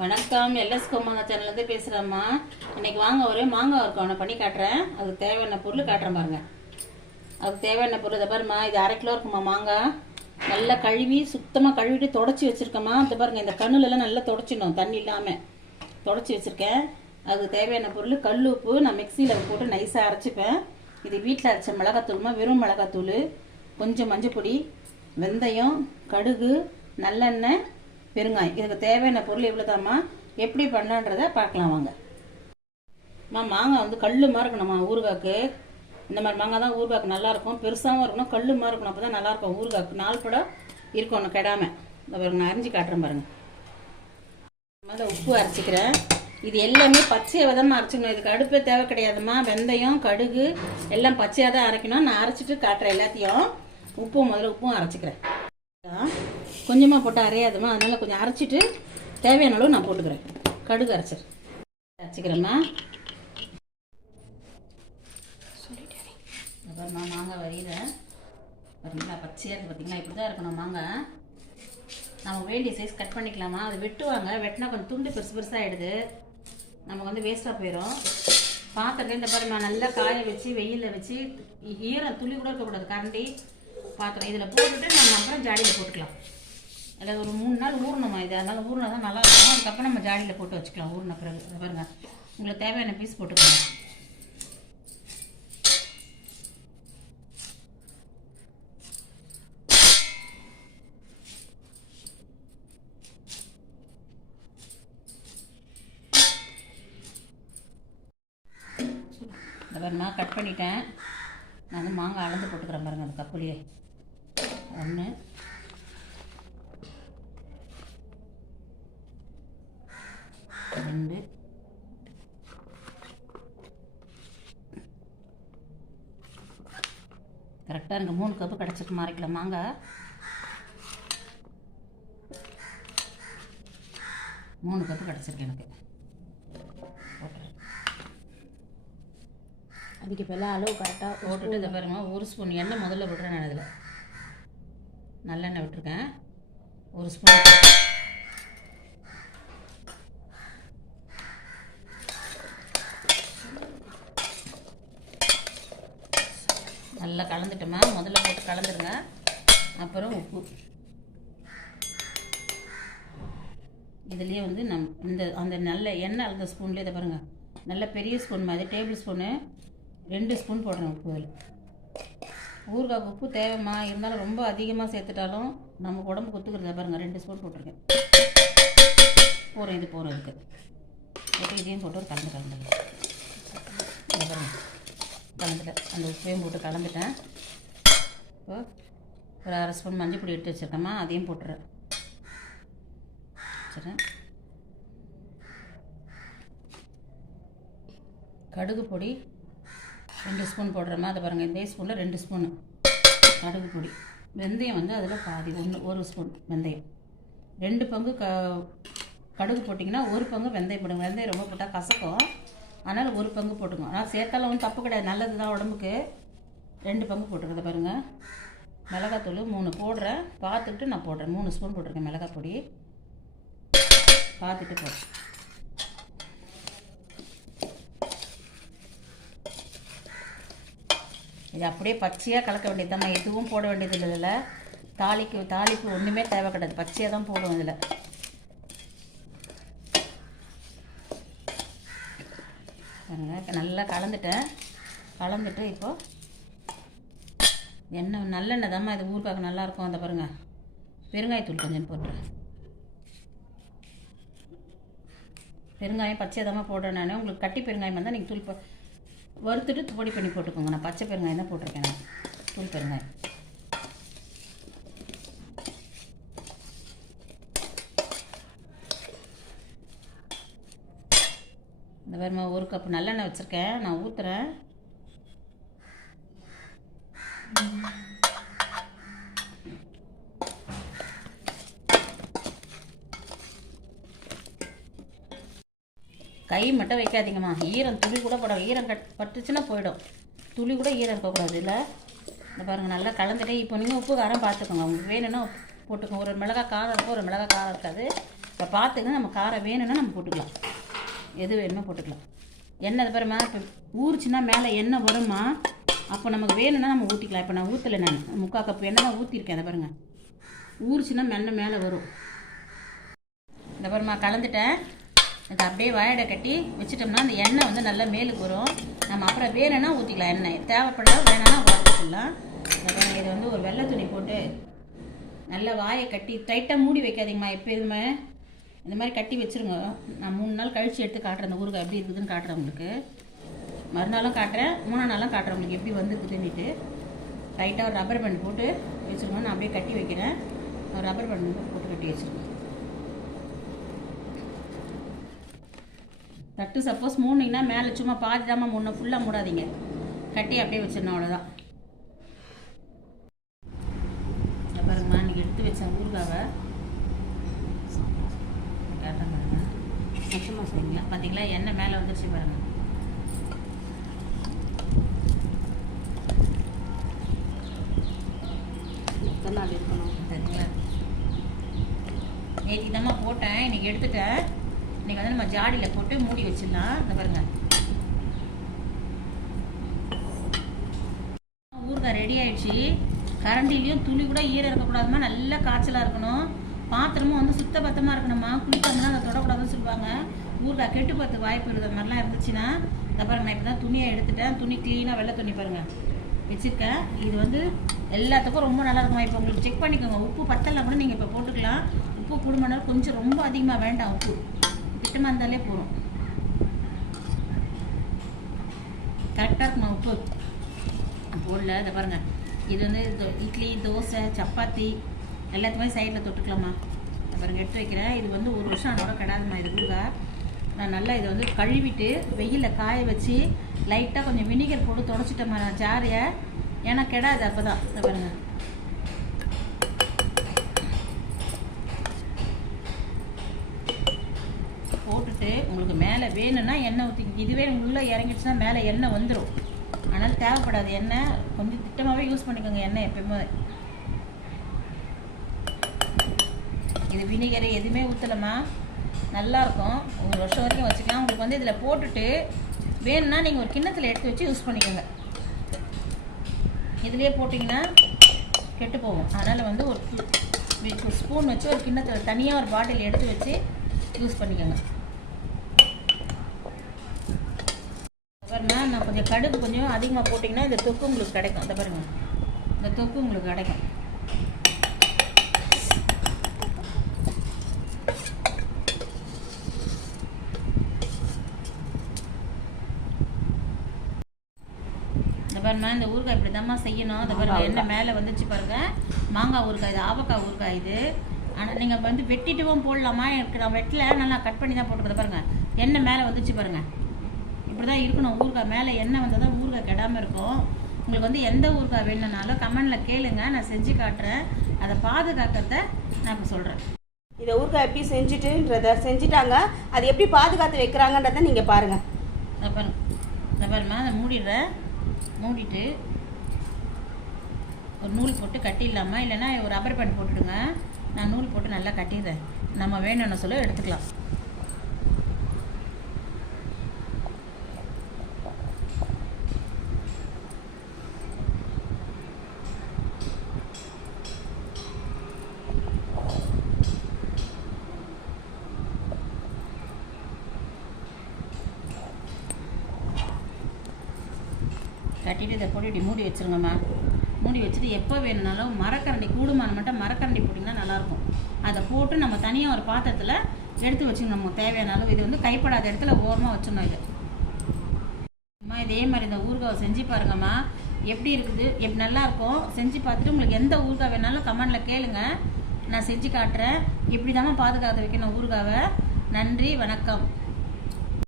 வணக்கம். எல்எஸ் கோமாங்க சேனல்லேருந்து பேசுகிறேம்மா இன்னைக்கு வாங்க ஒரு மாங்காய் இருக்கும் அவனை பண்ணி காட்டுறேன். அதுக்கு தேவையான பொருள் காட்டுறேன் பாருங்கள் அதுக்கு தேவையான பொருள் இதை பாருமா இது அரை கிலோ இருக்குமா மாங்காய். நல்லா கழுவி சுத்தமாக கழுவிட்டு தொடச்சி வச்சுருக்கேம்மா. இந்த பாருங்கள் இந்த கண்ணுலலாம் நல்லா தொடச்சிடணும் தண்ணி இல்லாமல் தொடச்சி வச்சுருக்கேன். அதுக்கு தேவையான பொருள் கல் உப்பு. நான் மிக்சியில் போட்டு நைஸாக அரைச்சிப்பேன். இது வீட்டில் அரைச்ச மிளகாத்தூள்மா வெறும் மிளகாத்தூள். கொஞ்சம் மஞ்சள் பொடி வெந்தயம் கடுகு நல்லெண்ணெய் பெருங்காயம். இதுக்கு தேவையான பொருள் இவ்வளோதாம்மா எப்படி பண்ணான்றதை பார்க்கலாம் வாங்க. அம்மா மாங்காய் வந்து கல் மாதிரி இருக்கணும்மா ஊறுகாக்கு இந்த மாதிரி மாங்காய் தான் ஊறுகாக்கு நல்லாயிருக்கும் பெருசாகவும் இருக்கணும் கல் மாதிரி இருக்கணும். அப்போ தான் நல்லாயிருக்கும் ஊறுகாக்கு நாள் படம் இருக்கணும் கெடாமல் இந்த பாருங்க நான் அரிஞ்சு காட்டுறேன் பாருங்க. முதல்ல உப்பு அரைச்சிக்கிறேன். இது எல்லாமே பச்சையை விதமாக அரைச்சிக்கணும். இதுக்கு அடுப்பே தேவை கிடையாதும்மா. வெந்தயம் கடுகு எல்லாம் பச்சையாக தான் அரைக்கணும். நான் அரைச்சிட்டு காட்டுறேன் எல்லாத்தையும். உப்பு முதல்ல உப்பும் அரைச்சிக்கிறேன். கொஞ்சமாக போட்டு அரையாதுமா அதனால் கொஞ்சம் அரைச்சிட்டு தேவையான அளவு நான் போட்டுக்கிறேன். கடுகு அரைச்சிரு. அரைச்சிக்கிறேம்மா. அப்புறமா மாங்காய் வரியிறேன் பார்த்தீங்களா பச்சையாக இருக்குது பார்த்தீங்களா இப்படி தான் இருக்கணும் மாங்காய் நம்ம வேண்டிய சைஸ் கட் பண்ணிக்கலாமா? அது வெட்டுவாங்க. வெட்டினா கொஞ்சம் துண்டு பெருசு பெருசாகிடுது நமக்கு வந்து வேஸ்ட்டாக போயிடும் பாத்திரத்துல இந்த பாருங்க நான் நல்லா காய வச்சு வெயிலில் வச்சு ஈரம் துளி கூட இருக்கக்கூடாது கரண்டி பாத்திரம். இதில் போட்டுட்டு நம்ம அப்புறம் ஜாடியில் போட்டுக்கலாம். அதில் ஒரு மூணு நாள் ஊறணுமா இது? அதனால் ஊறினா தான் நல்லா இருக்கும்? அதுக்கப்புறம் நம்ம ஜாடியில் போட்டு வச்சுக்கலாம் ஊறின பிறகு. இதை பாருங்க. உங்களுக்கு தேவையான பீஸ் போட்டுக்கலாம் நான் கட் பண்ணிட்டேன். நான் வந்து மாங்காய் அளந்து போட்டுக்கிறேன் பாருங்க அந்த கப்புலேயே ஒன்று ரெண்டு. கரெக்டாக எனக்கு மூணு கப்பு கிடச்சிட்டு மாறிக்கலாம். மாங்காய் மூணு கப்பு கிடச்சிருக்கு எனக்கு. அதுக்கு இப்போ எல்லாம் அளவு கரெக்டாக போட்டுட்டு இதை பாருங்க. ஒரு ஸ்பூன் எண்ணெய் முதல்ல விடுறேன் நான் இதில். நல்லெண்ணெய் விட்டுருக்கேன். ஒரு ஸ்பூன் நல்லா கலந்துட்டோமா முதல்ல போட்டு கலந்துருங்க. அப்புறம் உப்பு. இதுலேயே வந்து நம் இந்த அந்த நல்ல எண்ணெய் அந்த ஸ்பூன்லேயே இதை பாருங்கள் நல்ல பெரிய ஸ்பூன் மாதிரி டேபிள் ஸ்பூனு ரெண்டு ஸ்பூன் போடுறேன் உப்பு இதில் ஊறுகாய் உப்பு தேவைம்மா. இருந்தாலும் ரொம்ப அதிகமாக சேர்த்துட்டாலும் நம்ம உடம்பு ஒத்துக்கிறத பாருங்கள் ரெண்டு ஸ்பூன் போட்டிருக்கேன். போகிறேன் இது போகிறேன் இதுக்கு. இதையும் போட்டு ஒரு கலந்து கலந்து. பாருங்கள் கலந்துட்டேன். அந்த உப்பையும் போட்டு கலந்துட்டேன். இப்போ ஒரு அரை ஸ்பூன் மஞ்சள் பொடி எடுத்து வச்சுருக்கேம்மா அதையும் போட்டுறேன். வச்சுறேன் கடுகு பொடி ரெண்டு ஸ்பூன் போடுறோமா அதை பாருங்கள் இதே ஸ்பூனில் ரெண்டு ஸ்பூனு கடுகு பொடி. வெந்தயம் வந்து அதில் பாதி ஒன்று ஒரு ஸ்பூன் வெந்தயம். ரெண்டு பங்கு க கடுகு போட்டிங்கன்னா ஒரு பங்கு வெந்தயம் போடுங்க. வெந்தயம் ரொம்ப போட்டால் கசக்கும். அதனால் ஒரு பங்கு போட்டுங்க ஆனால் சேர்த்தாலும் ஒன்றும் தப்பு கிடையாது. நல்லது தான் உடம்புக்கு. ரெண்டு பங்கு போட்டுருக்கதை பாருங்கள் மிளகாத்தூள் மூணு போடுறேன். பார்த்துட்டு நான் போடுறேன். மூணு ஸ்பூன் போட்டிருக்கேன் மிளகாய் பொடி. பார்த்துட்டு போடுறேன் இது அப்படியே பச்சையாக கலக்க வேண்டியது எதுவும் போட வேண்டியது இல்லை தாளிக்கு தாளிக்கு ஒன்றுமே தேவை கிடையாது பச்சையாக தான் போடுவோம் இதில். பாருங்கள் நல்லா கலந்துட்டேன். கலந்துட்டு இப்போது எண்ணெய் நல்லெண்ணெய் தாம்மா இது ஊர் பார்க்க நல்லாயிருக்கும் அந்த பாருங்கள் பெருங்காயத்தூள் கொஞ்சம் போட்டுறேன் பெருங்காயம் பச்சை தாம்மா போடுறேன் நான். உங்களுக்கு கட்டி பெருங்காயம் வந்தால் நீங்கள் தூள் போ வறுத்துட்டு பொடி பண்ணி போட்டுக்கோங்க. நான் பச்சை பெருங்காயம் தான் போட்டிருக்கேன் நான். தூள் பெருங்காயம். இந்த வேறுமா ஒரு கப் நல்லெண்ணெய் வச்சுருக்கேன். நான் ஊற்றுறேன் கை மட்டும் வைக்காதீங்கம்மா. ஈரம் துளி கூட போடாது ஈரம் கட் பட்டுச்சுன்னா போயிடும். துளி கூட ஈரம் இருக்கக்கூடாது இல்லை? இந்த பாருங்கள் நல்லா கலந்துட்டே இப்போ நீங்கள் உப்பு காரம் பார்த்துக்கோங்க உங்களுக்கு வேணும்னா போட்டுக்கோங்க. ஒரு மிளகா காரம் இருக்கும் ஒரு மிளகா காரம் இருக்காது. இப்போ பார்த்துங்க நம்ம காரம் வேணும்னா நம்ம போட்டுக்கலாம். எது வேணுமோ போட்டுக்கலாம். எண்ணெய் இது பாருமா இப்போ ஊறுச்சுன்னா மேலே எண்ணெய் வருமா அப்போ நமக்கு வேணும்னா நம்ம ஊற்றிக்கலாம் இப்போ நான் ஊற்றலை நான். முக்கால் கப் எண்ணெய் தான் ஊற்றிருக்கேன் அதை பாருங்கள் ஊறுச்சுன்னா மெல்ல மேலே வரும். இந்த பாருமா கலந்துட்டேன். இது அப்படியே வாயடை கட்டி வச்சிட்டோம்னா அந்த எண்ணெய் வந்து நல்லா மேலுக்கு வரும். நம்ம அப்புறம் வேணும்னா ஊற்றிக்கலாம் எண்ணெய். தேவைப்படாத வேணும்னா வறுத்துக்கலாம் இதை வந்து ஒரு வெள்ளை துணி போட்டு நல்லா வாயை கட்டி டைட்டாக மூடி வைக்காதீங்கம்மா எப்போதுமே இந்த மாதிரி கட்டி வச்சிருங்க. நான் மூணு நாள் கழித்து எடுத்து காட்டுறேன். அந்த ஊறுகாய் எப்படி இருக்குதுன்னு காட்டுறேன் உங்களுக்கு. மறுநாளும் காட்டுறேன். மூணு நாளும் காட்டுறேன் உங்களுக்கு எப்படி வந்துருக்குதுன்னுட்டு. ரைட்டாக ஒரு ரப்பர் பேண்ட் போட்டு வச்சுருங்க. நான் அப்படியே கட்டி வைக்கிறேன். ஒரு ரப்பர் பேண்ட் போட்டு கட்டி வச்சுருங்க. தட்டு சப்போஸ் மூணுங்கன்னா மேலே சும்மா பாதி தாம்மா மூணு ஃபுல்லாக மூடாதீங்க. கட்டி அப்படியே வச்சிடணும் அவ்வளோதான் இங்க பாருங்கம்மா இன்னைக்கு எடுத்து வச்ச ஊறுகாவை காட்டுறேன் பாருங்க நிச்சயமாக சரிங்களா பார்த்தீங்களா எண்ணெய் மேலே வந்துருச்சு பாருங்க. எத்தனை நாள் இருக்கணும். சரிங்களா? நேற்று தாம்மா போட்டேன். இன்னைக்கு எடுத்துட்டேன். இன்னைக்கு வந்து நம்ம ஜாடியில் போட்டு மூடி வச்சிடலாம். இந்த பாருங்க. ஊறுகாய் ரெடி ஆயிடுச்சு. கரண்டிலையும் துளி கூட ஈரம் இருக்கக்கூடாதுமா நல்ல காய்ச்சலாக இருக்கணும். பாத்திரமும் வந்து சுத்த பத்தமாக இருக்கணுமா குளிக்காமலாம் அதை தொடக்கூடாதுன்னு சொல்லுவாங்க. ஊறுகாய் கெட்டு போகிறது வாய்ப்பு இருக்குது மாதிரிலாம் இருந்துச்சுன்னா இந்த பாருங்க நான் இப்போ தான் துணியை எடுத்துட்டேன். துணி க்ளீனாக வெள்ளை துணி பாருங்கள் வச்சுருக்கேன். இது வந்து எல்லாத்துக்கும் ரொம்ப நல்லா இருக்குமா இப்போ உங்களுக்கு செக் பண்ணிக்கோங்க. உப்பு பத்தலாம் கூட நீங்கள் இப்போ போட்டுக்கலாம். உப்பு கூடுமானாலும் கொஞ்சம் ரொம்ப அதிகமாக வேண்டாம் உப்பு. திட்டமாக இருந்தாலே போதும். கரெக்டாக இருக்குமா உப்பு. போடல இதை பாருங்கள் இது வந்து இட்லி தோசை சப்பாத்தி எல்லாத்துக்குமே சைடில் தொட்டுக்கலாமா? அப்புறம் பாருங்க எடுத்து வைக்கிறேன். இது வந்து ஒரு வருஷம் ஆனோட கிடாதுமா இது ஊறுகாய் நான் நல்லா இதை வந்து கழுவிட்டு வெயிலில் காய வச்சு லைட்டாக கொஞ்சம் வினிகர் போட்டு தொடச்சிட்டோம்மா நான் ஜாரியை. ஏன்னா கெடாது அப்போ தான் இதை பாருங்கள் போட்டுட்டு உங்களுக்கு மேலே வேணும்னா எண்ணெய் ஊற்றி இதுவே உள்ளே இறங்கிடுச்சுன்னா மேலே எண்ணெய் வந்துடும் ஆனால் தேவைப்படாது. எண்ணெய் கொஞ்சம் திட்டமாகவே யூஸ் பண்ணிக்கோங்க. எண்ணெய் எப்பயுமே. இது வினிகர் எதுவுமே ஊற்றலம்மா நல்லாயிருக்கும் ஒரு வருஷம் வரைக்கும் வச்சுக்கலாம். உங்களுக்கு வந்து இதில் போட்டுட்டு வேணும்னா நீங்கள் ஒரு கிண்ணத்தில் எடுத்து வச்சு யூஸ் பண்ணிக்கோங்க. இதுலேயே போட்டிங்கன்னா கெட்டு போகும். அதனால் வந்து ஒரு ஒரு ஸ்பூன் வச்சு ஒரு கிண்ணத்தில் தனியாக ஒரு பாட்டில் எடுத்து வச்சு யூஸ் பண்ணிக்கோங்க. பாருங்க நான் கொஞ்சம் கடுகு கொஞ்சம் அதிகமாக போட்டிங்கன்னா இந்த தொக்கு உங்களுக்கு கிடைக்கும். இந்த பாருங்க. இந்த தொக்கு உங்களுக்கு கிடைக்கும். பாருங்க இந்த ஊறுகாய் இப்படி தாம்மா செய்யணும். இந்த பாருங்க என்ன மேலே வந்துச்சு பாருங்க. மாங்காய் ஊறுகாய் இது ஆவக்காய் ஊறுகாய் இது. ஆனால் நீங்கள் வந்து வெட்டிட்டுவும் போடலாமா? எனக்கு நான் வெட்டல நல்லா கட் பண்ணி தான் போட்டுக்கிறத பாருங்க எண்ணெய் மேலே வந்துச்சு பாருங்க. இப்படி தான் இருக்கணும். ஊறுகாய் மேலே எண்ணெய் வந்தால் தான் ஊறுகாய் கெடாமல் இருக்கும். உங்களுக்கு வந்து எந்த ஊறுகாய் வேணும்னாலும் கமெண்டில் கேளுங்க. நான் செஞ்சு காட்டுறேன். அதை பாதுகாக்கிறத நான் இப்போ சொல்கிறேன் இதை ஊறுகாய் எப்படி செஞ்சுட்டுன்றத செஞ்சுட்டாங்க. அது எப்படி பாதுகாத்து வைக்கிறாங்கன்றத நீங்கள் பாருங்கள் பாருங்க. பாருமா அதை மூடிடுறேன். மூடிட்டு ஒரு நூல் போட்டு கட்டிடலாமா? இல்லைன்னா ஒரு ரப்பர் பேண்ட் போட்டுடுங்க. நான் நூல் போட்டு நல்லா கட்டிடுறேன். நம்ம வேணும்னு சொல்ல எடுத்துக்கலாம். கட்டிட்டு இதை போட்டு இப்படி மூடி வச்சிருங்கம்மா. மூடி வச்சுட்டு எப்போ வேணுனாலும் மரக்கரண்டி கூடுமான மட்டும் மரக்கரண்டி போட்டிங்கன்னா நல்லாயிருக்கும். அதை போட்டு நம்ம தனியாக ஒரு பாத்திரத்தில் எடுத்து வச்சுக்கணும். நம்ம தேவையான அளவு. இது வந்து கைப்படாத இடத்துல ஓரமாக வச்சிடணும் இது. அம்மா இதே மாதிரி இந்த ஊறுகாவை செஞ்சு பாருங்கம்மா. எப்படி இருக்குது? எப்படி நல்லாயிருக்கும்? செஞ்சு பார்த்துட்டு உங்களுக்கு எந்த ஊறுகாய் வேணாலும் கமெண்டில் கேளுங்க. நான் செஞ்சு காட்டுறேன். இப்படி தாம்மா பாதுகாத்து வைக்கணும் ஊறுகாவை. நன்றி வணக்கம்.